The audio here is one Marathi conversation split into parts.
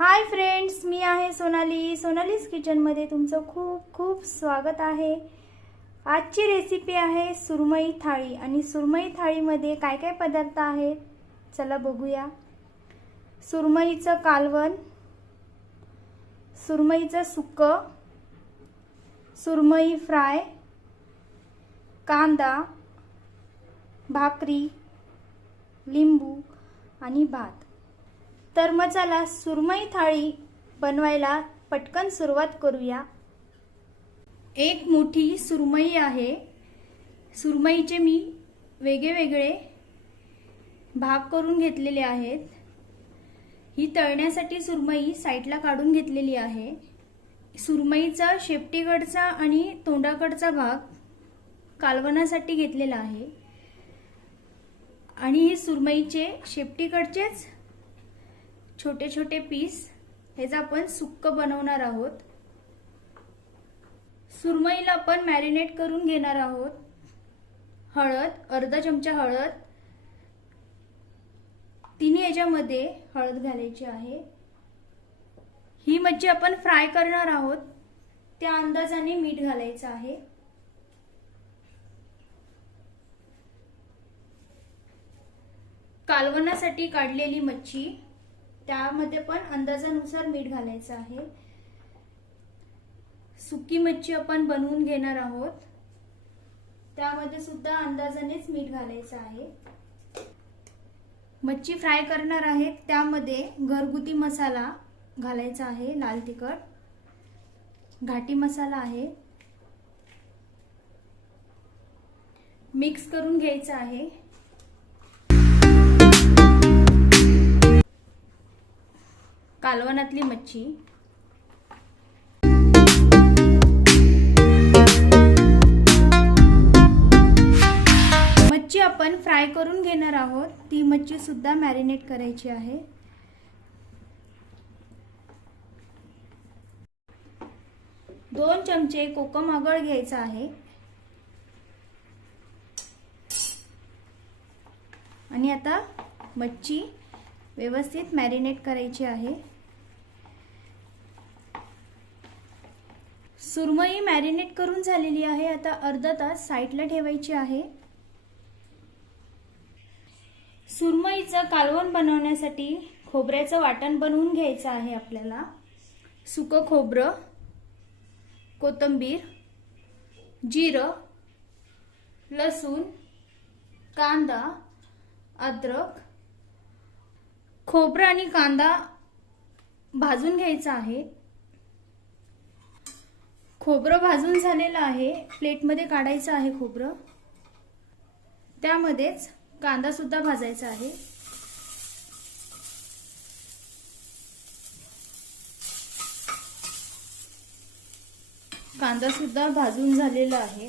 हाय फ्रेंड्स मी आहे सोनाली. सोनालीज किचनमध्ये तुमचं खूप खूप स्वागत आहे. आजची रेसिपी आहे सुरमई थाळी. आणि सुरमई थाळीमध्ये काय काय पदार्थ आहेत चला बघूया. सुरमईचं कालवण सुरमईचं सुकं सुरमई फ्राय कांदा भाकरी लिंबू आणि भात. तर मग चला सुरमई थाळी बनवायला पटकन सुरुवात करूया. एक मोठी सुरमई आहे. सुरमईचे मी वेगळे वेगळे भाग करून घेतलेले आहेत. ही तळण्यासाठी सुरमई साईडला काढून घेतलेली आहे. सुरमईचा शेपटीकडचा आणि तोंडाकडचा भाग कालवणासाठी घेतलेला आहे. आणि हे सुरमईचे शेपटीकडचेच छोटे छोटे पीस ह्याचं आपण सुक्क बनवणार आहोत. सुरमईला आपण मॅरिनेट करून घेणार आहोत. हळद अर्धा चमचा हळद. तिन्ही याच्यामध्ये हळद घालायची आहे. ही मच्छी आपण फ्राय करणार आहोत. त्या अंदाजाने मीठ घालायचं आहे. कालवनासाठी काढलेली मच्छी. त्यामध्ये पण अंदाजानुसार मीठ घालायचं आहे. सुकी मच्छी आपण बनवून घेणार आहोत. त्यामध्ये सुद्धा अंदाजानेच मीठ घालायचं आहे. मच्छी फ्राय करणार आहेत. त्यामध्ये घरगुती मसाला घालायचा आहे लाल तिखट. घाटी मसाला आहे. मिक्स करून घ्यायचं आहे. कालवनातली मच्छी. मच्छी आपण फ्राय करून घेणार आहोत. ती मच्छी सुद्धा मॅरिनेट करायची आहे. दोन चमचे कोकम आगळ घ्यायचा आहे. आणि आता मच्छी व्यवस्थित मॅरिनेट करायची आहे. सुरमई मॅरिनेट करून झालेली आहे. आता अर्धा तास साईडला ठेवायची आहे. सुरमईचं कालवण बनवण्यासाठी खोबऱ्याचं वाटण बनवून घ्यायचं आहे आपल्याला. सुकं खोबरं कोथिंबीर जिरं लसूण कांदा अद्रक खोबरं आणि कांदा भाजून घ्यायचा आहे. खोबरं भाजून झालेलं आहे. प्लेटमध्ये काढायचं आहे खोबरं. त्यामध्येच कांदासुद्धा भाजायचा आहे. कांदासुद्धा भाजून झालेला आहे.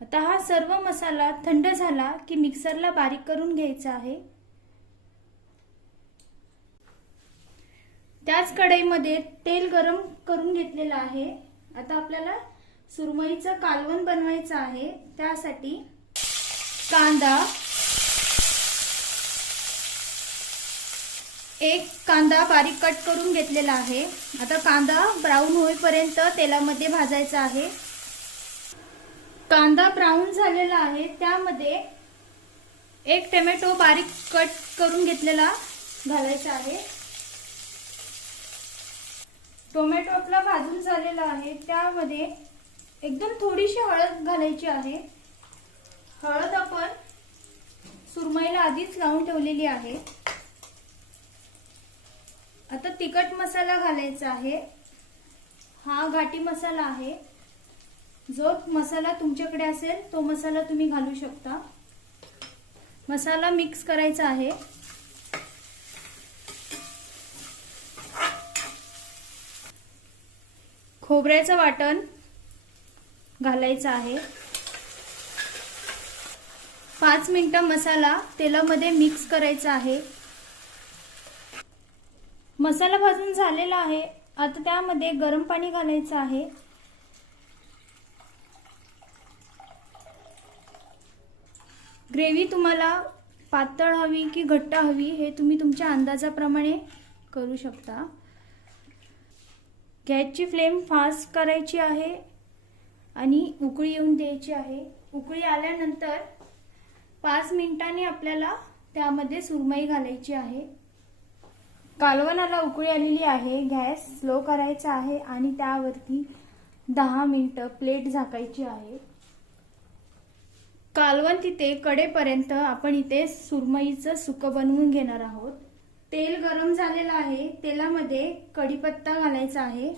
आता हा सर्व मसाला थंड झाला की मिक्सरला बारीक करून घ्यायचा आहे. त्याच कढईमध्ये तेल गरम करून घेतलेलं आहे. आता आपल्याला सुरमईचं कालवण बनवायचं आहे. त्यासाठी कांदा एक कांदा बारीक कट करून घेतलेला आहे. आता कांदा ब्राऊन होईपर्यंत तेलामध्ये भाजायचा आहे. कांदा ब्राऊन झालेला आहे. त्यामध्ये एक टोमॅटो बारीक कट करून घेतलेला घालायचा आहे. टोमॅटो आपला भाजून झालेला आहे. त्यामध्ये एकदम थोडीशी हळद घालायची आहे. हळद आपण सुरमईला आधीच लावून ठेवलेली आहे. आता तिखट मसाला घालायचा आहे. हा घाटी मसाला आहे. जो मसाला तुमच्याकडे असेल तो मसाला तुम्ही घालू शकता. मसाला मिक्स करायचा आहे. खोबऱ्याचं वाटण घालायचं आहे. पाच मिनटं मसाला तेलामध्ये मिक्स करायचा आहे. मसाला भाजून झालेला आहे. आता त्यामध्ये गरम पाणी घालायचं आहे. ग्रेव्ही तुम्हाला पातळ हवी की घट्ट हवी हे तुम्ही तुमच्या अंदाजाप्रमाणे करू शकता. गॅसची फ्लेम फास्ट करायची आहे आणि उकळी येऊन द्यायची आहे. उकळी आल्यानंतर पाच मिनिटांनी आपल्याला त्यामध्ये सुरमई घालायची आहे. कालवणाला उकळी आलेली आहे. गॅस स्लो करायचा आहे आणि त्यावरती दहा मिनिटं प्लेट झाकायची आहे. कालवण तिथे कडेपर्यंत आपण इथे सुरमईचं सुकं बनवून घेणार आहोत. तेल गरम झालेलं आहे. तेलामध्ये कढीपत्ता घालायचा आहे.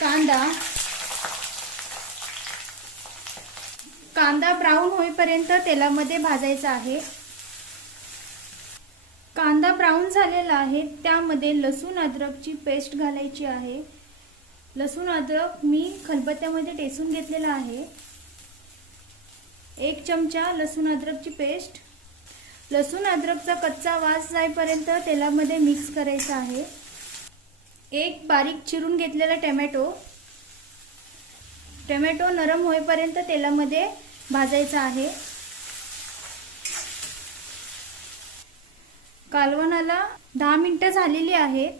कांदा. कांदा ब्राऊन होईपर्यंत तेलामध्ये भाजायचा आहे. कांदा ब्राऊन झालेला आहे. त्यामध्ये लसूण अद्रकची पेस्ट घालायची आहे. लसूण अद्रक मी खलबत्त्यामध्ये टेसून घेतलेला आहे. एक चमचा लसूण अद्रकची पेस्ट. लसूण अद्रकचा कच्चा वास जाईपर्यंत तेलामध्ये मिक्स करायचा आहे. एक बारीक चिरून घेतलेला टमॅटो. टमॅटो नरम होईपर्यंत तेलामध्ये भाजायचा आहे. कालवणाला दहा मिनटं झालेली आहेत.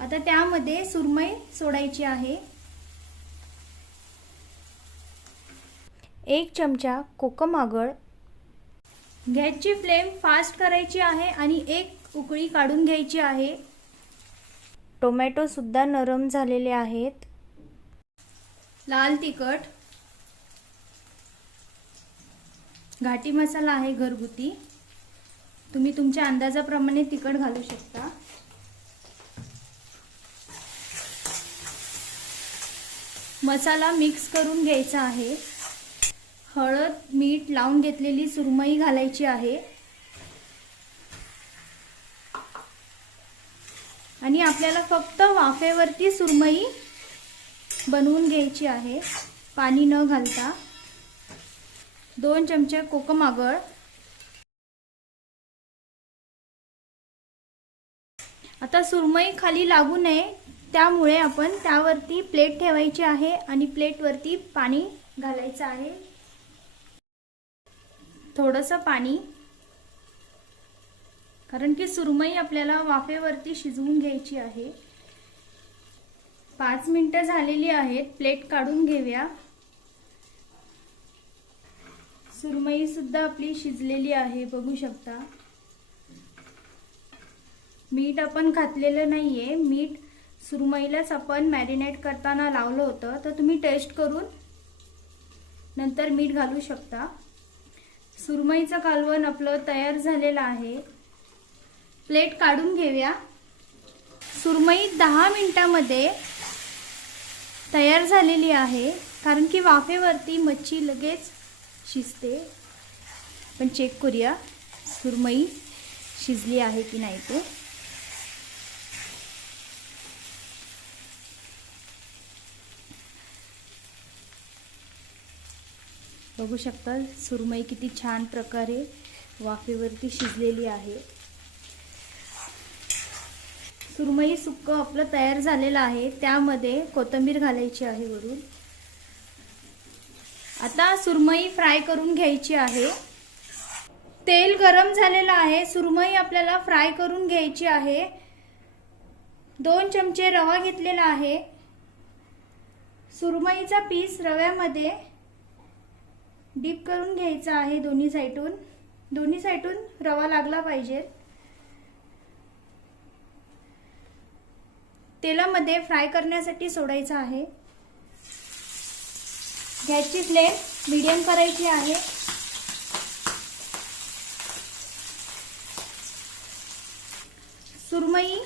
आता त्यामध्ये सुरमई सोडायची आहे. एक चमचा कोकम आगळ. गॅसची फ्लेम फास्ट करायची आहे आणि एक उकळी काढून घ्यायची आहे. टोमॅटोसुद्धा नरम झालेले आहेत. लाल तिखट. घाटी मसाला आहे घरगुती. तुम्ही तुमच्या अंदाजाप्रमाणे तिखट घालू शकता. मसाला मिक्स करून घ्यायचा आहे. हळद मीठ लावून घेतलेली सुरमई घालायची आहे. आणि आपल्याला फक्त वाफेवरती सुरमई बनवून घ्यायची आहे. पाणी न घालता. दोन चमचे कोकम आगळ. आता सुरमई खाली लागू नये त्यामुळे आपण त्यावरती प्लेट ठेवायची आहे आणि प्लेटवरती पाणी घालायचं आहे. थोडंसं पाणी. कारण की सुरमई आपल्याला वाफेवरती शिजवून घ्यायची आहे. पाच मिनिटं झालेली आहेत प्लेट काढून घेऊया. सुरमई सुद्धा आपली शिजलेली आहे बघू शकता. मीठ आपण घातलेलं नाहीये. मीठ सुरमईलाच आपण मॅरिनेट करताना लावलं होतं. तर तुम्ही टेस्ट करून नंतर मीठ घालू शकता. सुरमईचं कालवण आपलं तयार झालेलं आहे. प्लेट काढून घेऊया. सुरमई दहा मिनटामध्ये तयार झालेली आहे. कारण की वाफेवरती मच्छी लगेच शिजते. पण चेक करूया सुरमई शिजली आहे की नाही ते. बघू शकता सुरमई किती छान प्रकारे वाफेवरती शिजलेली आहे. सुरमई सुक्क आपलं तयार झालेलं आहे त्यामध्ये कोथिंबीर घालायची आहे वरून. आता सुरमई फ्राय करून घ्यायची आहे. तेल गरम झालेलं आहे सुरमई आपल्याला फ्राय करून घ्यायची आहे. दोन चमचे रवा घेतलेला आहे. सुरमईचा पीस रव्यामध्ये डीप करून घ्यायचा आहे दोन्ही साईडून. दोन्ही साईडून रवा लागला पाहिजे. तेलामध्ये फ्राय करण्यासाठी सोडायचा आहे. गॅसची फ्लेम मीडियम करायची आहे. सुरमई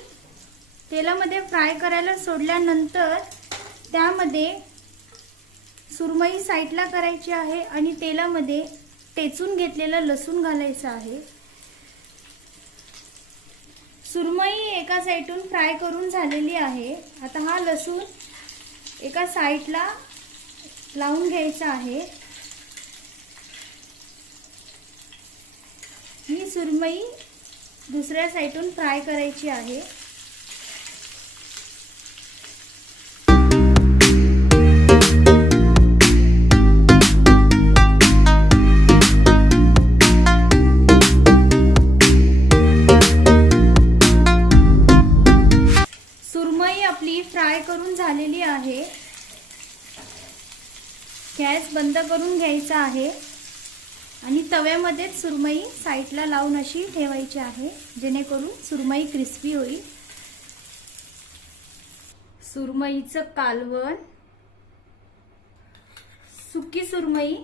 तेलामध्ये फ्राय करायला सोडल्यानंतर त्यामध्ये सुरमई साईडला करायची आहे आणि तेलामध्ये टेचून घेतलेलं लसूण घालायचं आहे. सुरमई एका साईडून फ्राय करून झालेली आहे. आता हा लसूण एका साईडला लावून घ्यायचा आहे. ही सुरमई दुसऱ्या साईडून फ्राय करायची आहे. गॅस बंद करून घ्यायचा आहे. आणि तव्यामध्येच सुरमई साईडला लावून अशी ठेवायची आहे. जेणेकरून सुरमई क्रिस्पी होईल. सुरमईचं कालवण. सुकी सुरमई.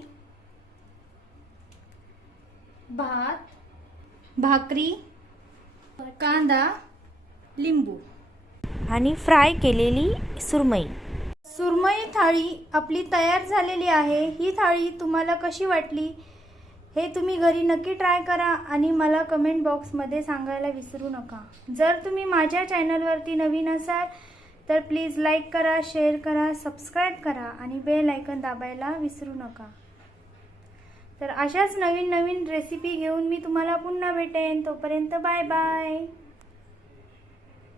भात. भाकरी. कांदा. लिंबू. आणि फ्राय केलेली सुरमई. सुरमई थाळी आपली तयार झालेली आहे. ही थाळी तुम्हाला कशी वाटली? हे तुम्ही घरी नक्की ट्राय करा आणि मला कमेंट बॉक्समध्ये सांगायला विसरू नका. जर तुम्ही माझ्या चॅनलवरती नवीन असाल तर प्लीज लाईक करा शेअर करा सबस्क्राईब करा आणि बेल आयकन दाबायला विसरू नका. तर अशाच नवीन नवीन रेसिपी घेऊन मी तुम्हाला पुन्हा भेटेन. तोपर्यंत बाय बाय